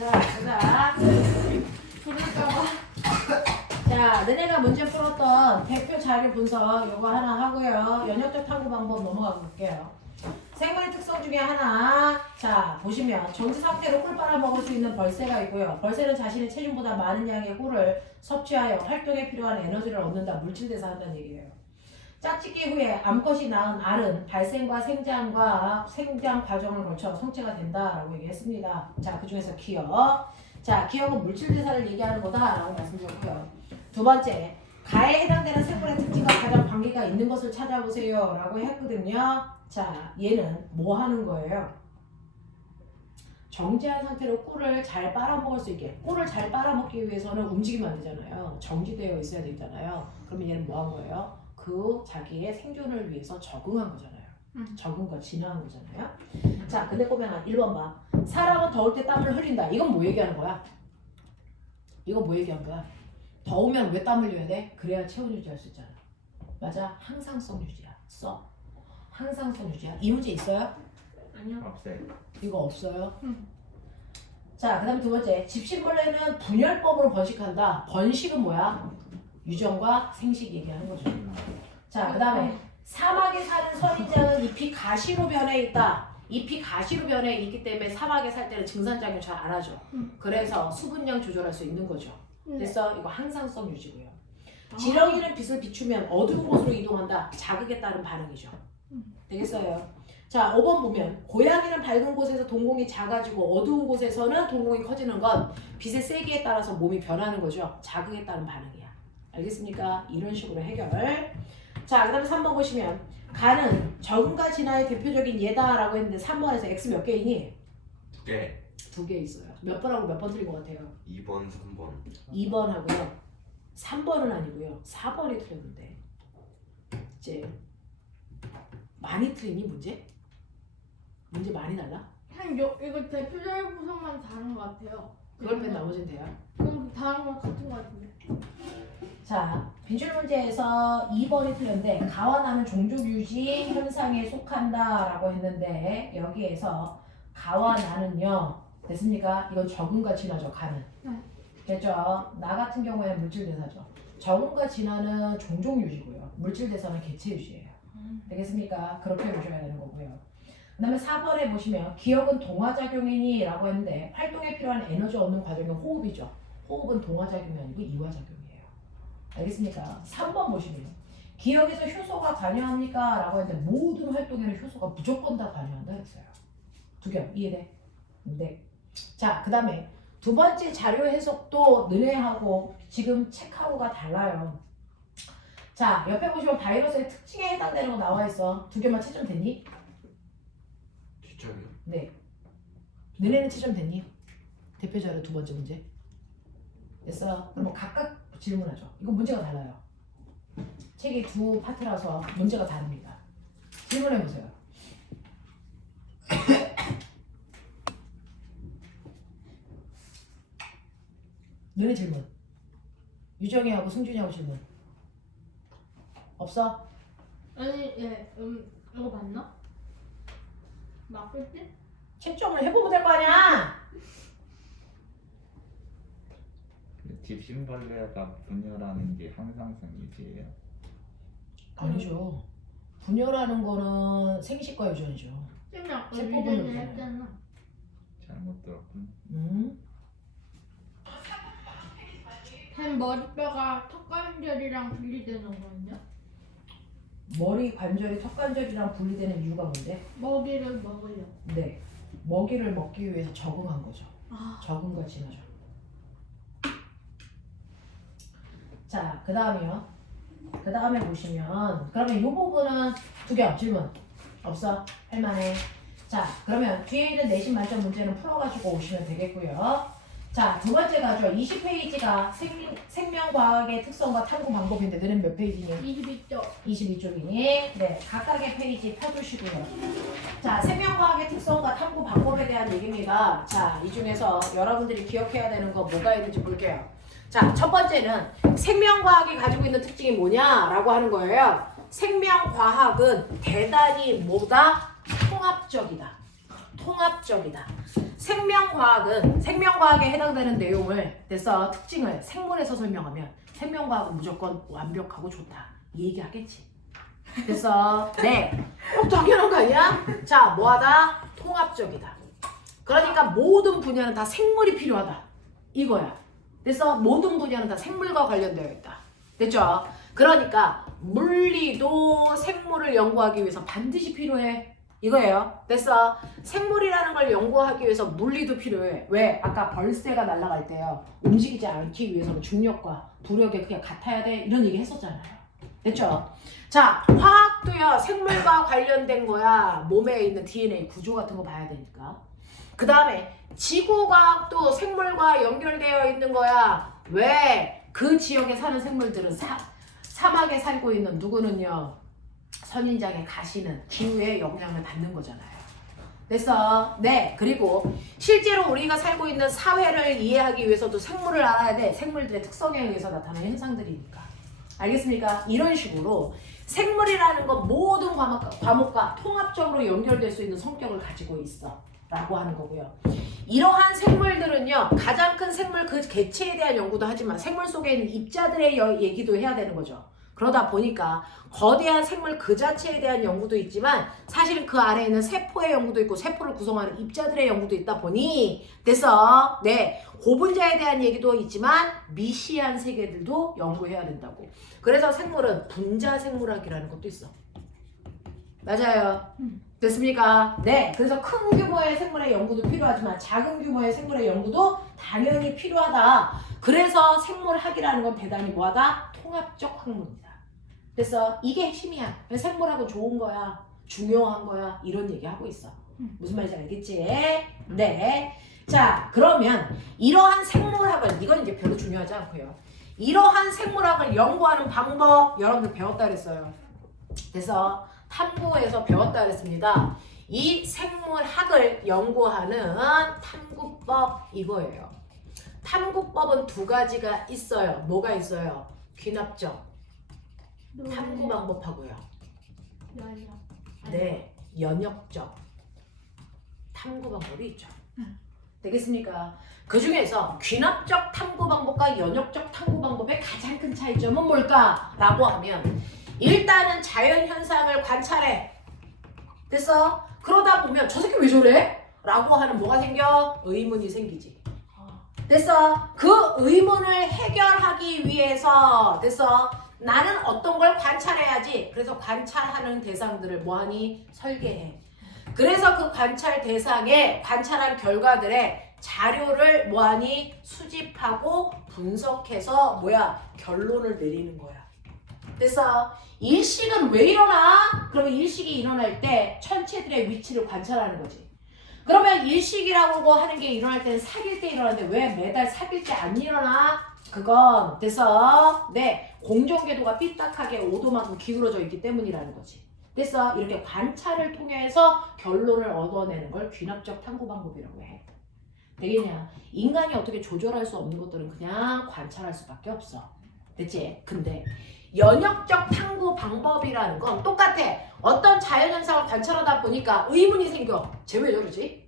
자, 보자. 부를까봐. 자, 너네가 문제 풀었던 대표 자료 분석 요거 하나 하고요. 연역적 탐구 방법 넘어가 볼게요. 생물의 특성 중에 하나. 자, 보시면 정지 상태로 꿀 빨아먹을 수 있는 벌새가 있고요. 벌새는 자신의 체중보다 많은 양의 꿀을 섭취하여 활동에 필요한 에너지를 얻는다. 물질대사 한다는 얘기예요. 짝짓기 후에 암컷이 낳은 알은 발생과 생장 과정을 거쳐 성체가 된다라고 얘기했습니다. 자, 그 중에서 기억. 자, 기억은 물질대사를 얘기하는 거다라고 말씀드렸고요. 두 번째, 가에 해당되는 생물의 특징과 가장 관계가 있는 것을 찾아보세요 라고 했거든요. 자, 얘는 뭐 하는 거예요? 정지한 상태로 꿀을 잘 빨아먹을 수 있게. 꿀을 잘 빨아먹기 위해서는 움직이면 안 되잖아요. 정지되어 있어야 되잖아요. 그러면 얘는 뭐 한 거예요? 그 자기의 생존을 위해서 적응한 거잖아요. 적응과 진화한 거잖아요. 자, 근데 꼬맹아 1번 봐. 사람은 더울 때 땀을 흘린다. 이건 뭐 얘기하는 거야? 이건 뭐 얘기하는 거야? 더우면 왜 땀 흘려야 돼? 그래야 체온 유지할 수 있잖아. 맞아. 항상성 유지야. 써. 항상성 유지야. 이 문제 있어요? 아니요. 없어요. 이거 없어요. 자, 그 다음에 두 번째. 집신벌레는 분열법으로 번식한다. 번식은 뭐야? 유전과 생식 얘기하는 거죠. 자, 그 다음에 사막에 사는 선인장은 잎이 가시로 변해 있다. 잎이 가시로 변해 있기 때문에 사막에 살 때는 증산작용 잘 안 하죠. 그래서 수분량 조절할 수 있는 거죠. 됐어? 이거 항상성 유지고요. 지렁이는 빛을 비추면 어두운 곳으로 이동한다. 자극에 따른 반응이죠. 되겠어요? 자, 5번 보면 고양이는 밝은 곳에서 동공이 작아지고 어두운 곳에서는 동공이 커지는 건 빛의 세기에 따라서 몸이 변하는 거죠. 자극에 따른 반응이야. 알겠습니까? 이런 식으로 해결. 자, 그 다음에 3번 보시면 가는 적응과 진화의 대표적인 예다라고 했는데 3번에서 X 몇 개이니? 2개. 2개 있어요. 몇 번하고 몇 번 틀린 것 같아요? 2번, 3번. 2번 하고요. 3번은 아니고요. 4번이 틀렸는데 이제 많이 틀리니 문제? 문제 많이 달라? 이거 대표적인 구성만 다른 것 같아요. 그걸 뺀 나머지는 돼요. 그럼 다른 거 같은 것 같은데. 자, 빈줄 문제에서 2번이 틀렸는데 가와 나는 종족 유지 현상에 속한다라고 했는데 여기에서 가와 나는요. 됐습니까? 이건 적응과 진화죠. 가는. 네. 됐죠? 나 같은 경우에는 물질대사죠. 적응과 진화는 종족 유지고요. 물질대사는 개체 유지예요. 되겠습니까? 그렇게 보셔야 되는 거고요. 그 다음에 4번에 보시면 기억은 동화작용이니? 라고 했는데 활동에 필요한 에너지 얻는 과정이 호흡이죠. 호흡은 동화작용이 아니고 이화작용이에요. 알겠습니까? 3번 보시면 기억에서 효소가 관여합니까? 라고 했는데 모든 활동에는 효소가 무조건 다 관여한다 했어요. 두 개 이해돼? 네. 자, 그 다음에 두 번째 자료 해석도 너네하고 지금 책하고가 달라요. 자, 옆에 보시면 바이러스의 특징에 해당되는 거 나와 있어. 두 개만 채점됐니? 뒷짝이요? 네. 너네는 채점됐니? 대표 자료 두 번째 문제. 됐어. 그럼 각각 질문하죠. 이건 문제가 달라요. 책이 두 파트라서 문제가 다릅니다. 질문해 보세요. 너네 질문. 유정이하고 승준이하고 질문. 없어? 아니, 예, 이거 맞나? 맞을 때? 채점을 해보면 될 거 아니야. 집신벌레가 분열하는 게 항상성 유지예요. 아니죠. 분열하는 거는 생식과 유전이죠. 쌤이 아까 세포분열 유전을 있잖아요. 했잖아. 잘못 들었군. 쌤 머리뼈가 턱관절이랑 분리되는 거였냐? 머리 관절이 턱 관절이랑 분리되는 이유가 뭔데? 먹이를 먹으려. 네. 먹이를 먹기 위해서 적응한 거죠. 적응과 진화죠. 자, 그 다음이요. 그 다음에 보시면 그러면 이 부분은 두 개 질문 없어? 할만해. 자, 그러면 뒤에 있는 내신 만점 문제는 풀어가지고 오시면 되겠고요. 자, 두 번째 가죠. 20페이지가 생명과학의 특성과 탐구 방법인데 너는 몇 페이지니? 22쪽. 22쪽이니? 네, 각각의 페이지 펴두시고요. 자, 생명과학의 특성과 탐구 방법에 대한 얘기입니다. 자, 이 중에서 여러분들이 기억해야 되는 거 뭐가 있는지 볼게요. 자, 첫 번째는 생명과학이 가지고 있는 특징이 뭐냐라고 하는 거예요. 생명과학은 대단히 뭐다? 통합적이다. 통합적이다. 생명과학에 해당되는 내용을 그래서 특징을 생물에서 설명하면 생명과학은 무조건 완벽하고 좋다. 이 얘기 하겠지. 그래서 네, 당연한 거 아니야? 자, 뭐하다? 통합적이다. 그러니까 모든 분야는 다 생물이 필요하다. 이거야. 그래서 모든 분야는 다 생물과 관련되어 있다. 됐죠? 그러니까 물리도 생물을 연구하기 위해서 반드시 필요해. 이거예요. 그래서 생물이라는 걸 연구하기 위해서 물리도 필요해. 왜? 아까 벌새가 날아갈 때요. 움직이지 않기 위해서는 중력과 부력이 그게 같아야 돼. 이런 얘기 했었잖아요. 됐죠? 자, 화학도요. 생물과 관련된 거야. 몸에 있는 DNA 구조 같은 거 봐야 되니까. 그 다음에 지구과학도 생물과 연결되어 있는 거야. 왜? 그 지역에 사는 생물들은 사막에 살고 있는 누구는요. 선인장에 가시는 기후의 영향을 받는 거잖아요. 그래서 네, 그리고 실제로 우리가 살고 있는 사회를 이해하기 위해서도 생물을 알아야 돼. 생물들의 특성에 의해서 나타나는 현상들이니까. 알겠습니까? 이런 식으로 생물이라는 건 모든 과목과 통합적으로 연결될 수 있는 성격을 가지고 있어 라고 하는 거고요. 이러한 생물들은요, 가장 큰 생물 그 개체에 대한 연구도 하지만 생물 속에 있는 입자들의 얘기도 해야 되는 거죠. 그러다 보니까 거대한 생물 그 자체에 대한 연구도 있지만 사실은 그 아래에 있는 세포의 연구도 있고 세포를 구성하는 입자들의 연구도 있다 보니 그래서 네, 고분자에 대한 얘기도 있지만 미시한 세계들도 연구해야 된다고. 그래서 생물은 분자 생물학이라는 것도 있어. 맞아요. 됐습니까? 네. 그래서 큰 규모의 생물의 연구도 필요하지만 작은 규모의 생물의 연구도 당연히 필요하다. 그래서 생물학이라는 건 대단히 뭐하다? 통합적 학문이다. 그래서 이게 핵심이야. 생물학은 좋은 거야. 중요한 거야. 이런 얘기 하고 있어. 무슨 말인지 알겠지? 네. 자, 그러면 이러한 생물학을, 이건 이제 별로 중요하지 않고요. 이러한 생물학을 연구하는 방법 여러분들 배웠다 그랬어요. 그래서 탐구에서 배웠다 그랬습니다. 이 생물학을 연구하는 탐구법 이거예요. 탐구법은 두 가지가 있어요. 뭐가 있어요? 귀납적 탐구 방법하고요. 네, 연역적 탐구 방법이 있죠. 되겠습니까? 그 중에서 귀납적 탐구 방법과 연역적 탐구 방법의 가장 큰 차이점은 뭘까라고 하면 일단은 자연 현상을 관찰해. 됐어? 그러다 보면 저 새끼 왜 저래? 라고 하는 뭐가 생겨? 의문이 생기지. 됐어? 그 의문을 해결하기 위해서 됐어? 나는 어떤 걸 관찰해야지. 그래서 관찰하는 대상들을 뭐하니? 설계해. 그래서 그 관찰 대상에 관찰한 결과들의 자료를 뭐하니? 수집하고 분석해서 뭐야? 결론을 내리는 거야. 그래서 일식은 왜 일어나? 그러면 일식이 일어날 때 천체들의 위치를 관찰하는 거지. 그러면 일식이라고 하는 게 일어날 때는 사귈 때 일어나는데 왜 매달 사귈 때 안 일어나? 그건 그래서 네, 공정궤도가 삐딱하게 5도만큼 기울어져 있기 때문이라는 거지. 그래서 이렇게 관찰을 통해서 결론을 얻어내는 걸 귀납적 탐구 방법이라고 해. 되겠냐? 인간이 어떻게 조절할 수 없는 것들은 그냥 관찰할 수밖에 없어. 됐지? 근데 연역적 탐구 방법이라는 건 똑같아. 어떤 자연현상을 관찰하다 보니까 의문이 생겨. 쟤 왜 저러지?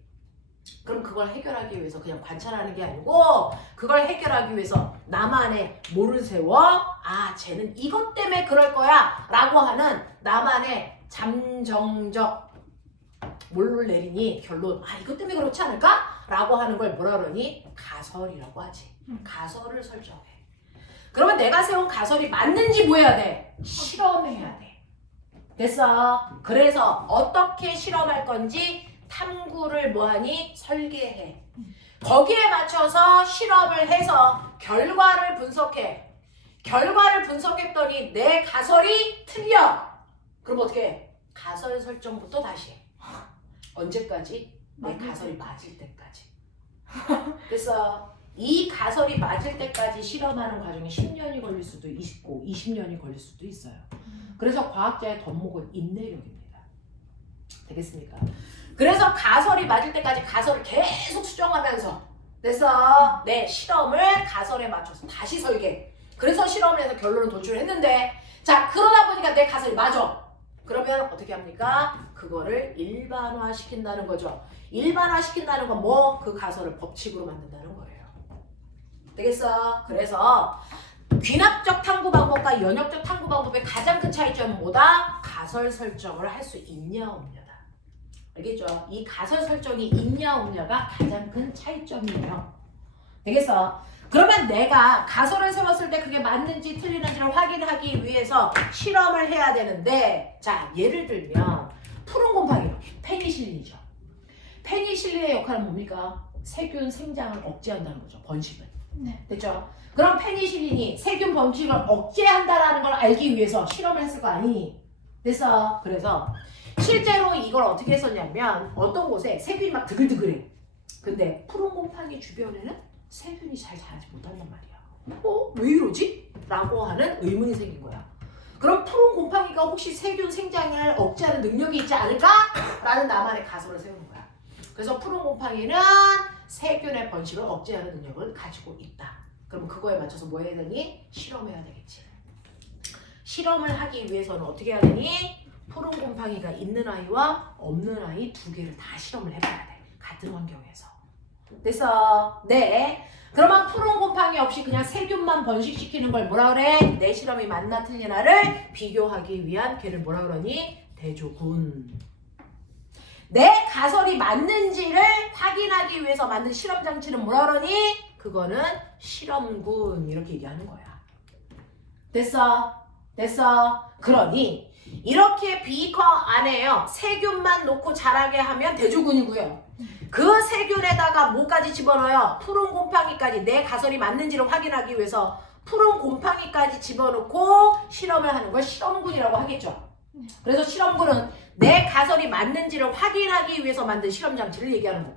그럼 그걸 해결하기 위해서 그냥 관찰하는 게 아니고 그걸 해결하기 위해서 나만의 뭐를 세워? 아, 쟤는 이것 때문에 그럴 거야 라고 하는 나만의 잠정적 뭘로 내리니 결론, 아 이것 때문에 그렇지 않을까? 라고 하는 걸 뭐라 그러니? 가설이라고 하지. 가설을 설정해. 그러면 내가 세운 가설이 맞는지 뭐 해야 돼? 실험해야 돼. 됐어? 그래서 어떻게 실험할 건지 탐구를 뭐하니? 설계해. 거기에 맞춰서 실험을 해서 결과를 분석해. 결과를 분석했더니 내 가설이 틀려. 그럼 어떻게 해? 가설 설정부터 다시 해. 언제까지? 내 가설이 맞을 때까지. 그래서 이 가설이 맞을 때까지 실험하는 과정에 10년이 걸릴 수도 있고 20년이 걸릴 수도 있어요. 그래서 과학자의 덕목은 인내력입니다. 되겠습니까? 그래서 가설이 맞을 때까지 가설을 계속 수정하면서 그래서 내 실험을 가설에 맞춰서 다시 설계. 그래서 실험을 해서 결론을 도출했는데 자, 그러다 보니까 내 가설이 맞아. 그러면 어떻게 합니까? 그거를 일반화시킨다는 거죠. 일반화시킨다는 건 뭐? 그 가설을 법칙으로 만든다는 거예요. 되겠어? 그래서 귀납적 탐구 방법과 연역적 탐구 방법의 가장 큰 차이점은 뭐다? 가설 설정을 할 수 있냐 없냐다. 알겠죠? 이 가설 설정이 있냐 없냐가 가장 큰 차이점이에요. 되겠어? 그러면 내가 가설을 세웠을 때 그게 맞는지 틀리는지를 확인하기 위해서 실험을 해야 되는데, 자, 예를 들면 푸른 곰팡이, 페니실린이죠. 페니실린의 역할은 뭡니까? 세균 생장을 억제한다는 거죠. 번식을. 네. 됐죠? 그럼 페니실린이 세균 번식을 억제한다라는 걸 알기 위해서 실험을 했을 거 아니? 됐어? 그래서 실제로 이걸 어떻게 했었냐면 어떤 곳에 세균이 막 드글드글해. 근데 푸른 곰팡이 주변에는 세균이 잘 자라지 못한단 말이야. 왜 이러지? 라고 하는 의문이 생긴 거야. 그럼 푸른 곰팡이가 혹시 세균 생장을 억제하는 능력이 있지 않을까? 라는 나만의 가설을 세우는 거야. 그래서 푸른 곰팡이는 세균의 번식을 억제하는 능력을 가지고 있다. 그럼 그거에 맞춰서 뭐 해야 되니? 실험해야 되겠지. 실험을 하기 위해서는 어떻게 해야 되니? 푸른 곰팡이가 있는 아이와 없는 아이 두 개를 다 실험을 해봐야 돼. 같은 환경에서. 됐어? 네. 그러면 푸른 곰팡이 없이 그냥 세균만 번식시키는 걸 뭐라 그래? 내 실험이 맞나 틀리나를 비교하기 위한 걔를 뭐라 그러니? 대조군. 내 가설이 맞는지를 확인하기 위해서 만든 실험 장치는 뭐라 그러니? 그거는 실험군 이렇게 얘기하는 거야. 됐어? 됐어? 그러니 이렇게 비커 안에요 세균만 놓고 자라게 하면 대조군이고요. 그 세균에다가 뭐까지 집어넣어요? 푸른 곰팡이까지. 내 가설이 맞는지를 확인하기 위해서 푸른 곰팡이까지 집어넣고 실험을 하는 걸 실험군이라고 하겠죠. 그래서 실험군은 내 가설이 맞는지를 확인하기 위해서 만든 실험 장치를 얘기하는 거고.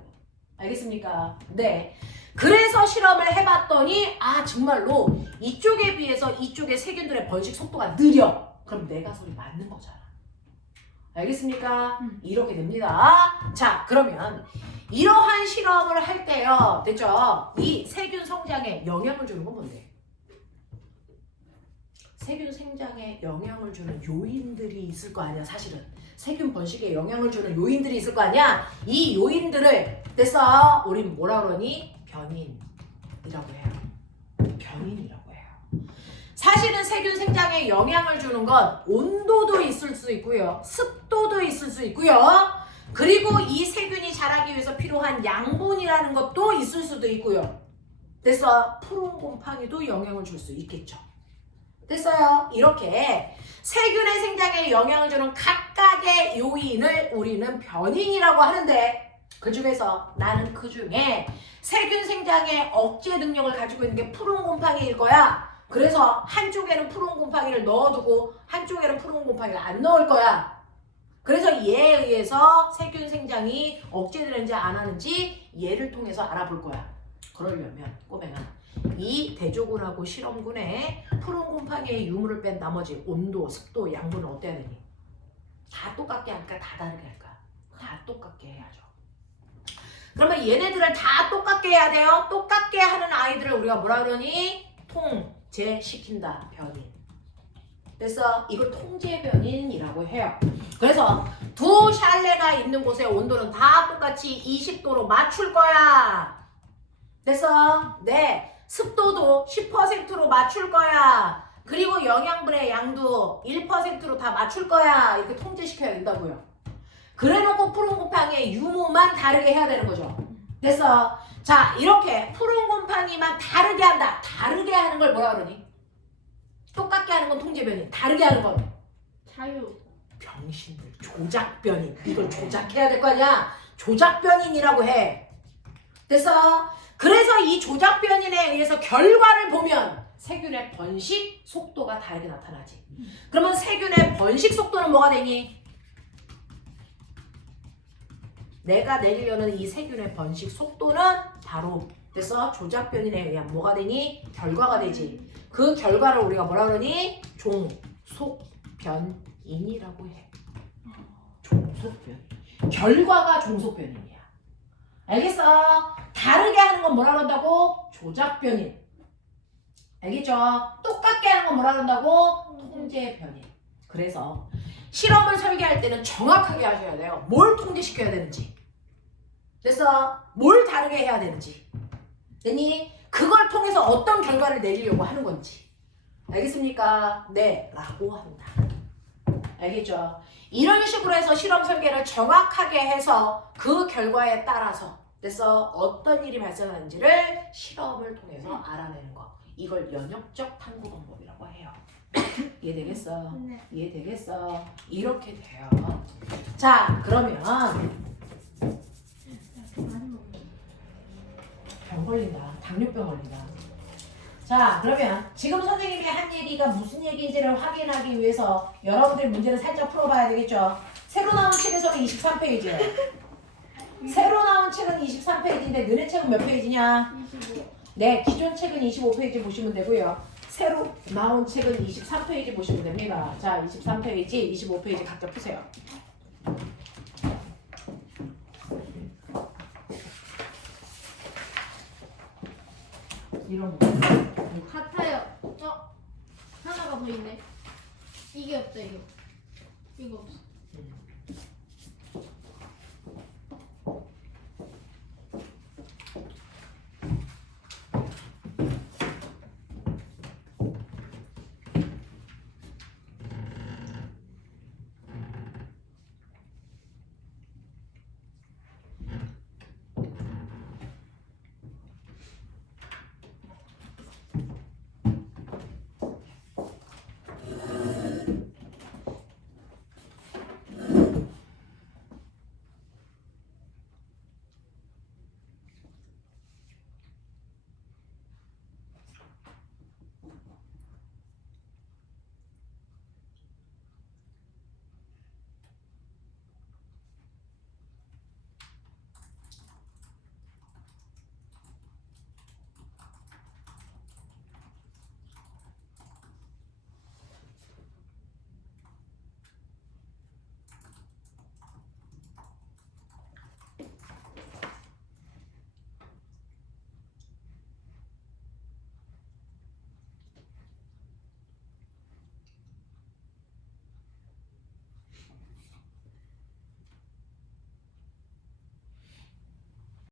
알겠습니까? 네. 그래서 실험을 해봤더니 정말로 이쪽에 비해서 이쪽의 세균들의 번식 속도가 느려. 그럼 내 가설이 맞는 거잖아. 알겠습니까? 이렇게 됩니다. 자, 그러면 이러한 실험을 할 때요. 됐죠? 이 세균 성장에 영향을 주는 건 뭔데? 세균 생장에 영향을 주는 요인들이 있을 거 아니야, 사실은. 세균 번식에 영향을 주는 요인들이 있을 거 아니야? 이 요인들을 됐어? 우린 뭐라 그러니? 변인이라고 해요. 변인이라고 해요. 사실은 세균 생장에 영향을 주는 건 온도도 있을 수 있고요. 습도도 있을 수 있고요. 그리고 이 세균이 자라기 위해서 필요한 양분이라는 것도 있을 수도 있고요. 됐어? 푸른 곰팡이도 영향을 줄 수 있겠죠. 됐어요? 이렇게 세균의 생장에 영향을 주는 각각의 요인을 우리는 변인이라고 하는데 그 중에서 나는 그 중에 세균 생장의 억제 능력을 가지고 있는 게 푸른 곰팡이일 거야. 그래서 한쪽에는 푸른 곰팡이를 넣어두고 한쪽에는 푸른 곰팡이를 안 넣을 거야. 그래서 얘에 의해서 세균 생장이 억제되는지 안 하는지 얘를 통해서 알아볼 거야. 그러려면 꼬맹아 이 대조군하고 실험군에 푸른 곰팡이의 유무를 뺀 나머지 온도, 습도, 양분은 어때야 되니? 다 똑같게 할까? 다 다르게 할까? 다 똑같게 해야죠. 그러면 얘네들을 다 똑같게 해야 돼요. 똑같게 하는 아이들을 우리가 뭐라 그러니? 통제시킨다. 변인. 됐어? 이걸 통제 변인이라고 해요. 그래서 두 샬레가 있는 곳의 온도는 다 똑같이 20도로 맞출 거야. 됐어? 네. 습도도 10%로 맞출 거야. 그리고 영양분의 양도 1%로 다 맞출 거야. 이렇게 통제시켜야 된다고요. 그래놓고 푸른 곰팡이의 유무만 다르게 해야 되는 거죠. 됐어? 자, 이렇게 푸른 곰팡이만 다르게 한다. 다르게 하는 걸 뭐라 그러니? 똑같게 하는 건 통제변인. 다르게 하는 건? 자유. 병신들. 조작변인. 이걸 조작해야 될 거 아니야? 조작변인이라고 해. 됐어? 그래서 이 조작변인에 의해서 결과를 보면 세균의 번식 속도가 다르게 나타나지. 그러면 세균의 번식 속도는 뭐가 되니? 내가 내리려는 이 세균의 번식 속도는 바로 됐어? 조작변인에 의한 뭐가 되니? 결과가 되지. 그 결과를 우리가 뭐라 그러니? 종속변인이라고 해. 종속변인. 결과가 종속변인이야. 알겠어? 다르게 하는 건 뭐라 그런다고? 조작변인. 알겠죠? 똑같게 하는 건 뭐라 그런다고? 통제변인. 그래서 실험을 설계할 때는 정확하게 하셔야 돼요. 뭘 통제시켜야 되는지. 됐어? 뭘 다르게 해야 되는지. 됐니? 그걸 통해서 어떤 결과를 내리려고 하는 건지. 알겠습니까? 네, 라고 한다. 알겠죠? 이런 식으로 해서 실험 설계를 정확하게 해서 그 결과에 따라서 됐어? 어떤 일이 발생하는지를 실험을 통해서 알아내는 거. 이걸 연역적 탐구 방법이라고 해요. 이해되겠어? 네. 이해되겠어? 이렇게 돼요. 자, 그러면 많이 먹네. 병 걸린다. 당뇨병 걸린다. 자, 그러면 지금 선생님이 한 얘기가 무슨 얘기인지를 확인하기 위해서 여러분들이 문제를 살짝 풀어봐야 되겠죠? 새로 나온 책에서는 23페이지예요. 새로 나온 책은 23페이지인데 너네 책은 몇 페이지냐? 25. 네, 기존 책은 25페이지 보시면 되고요. 새로 나온 책은 23페이지 보시면 됩니다. 자, 23페이지, 25페이지 각자 푸세요. 이런 거. 같아요. 하나가 더 있네. 이게 없다 이거. 이거 없어.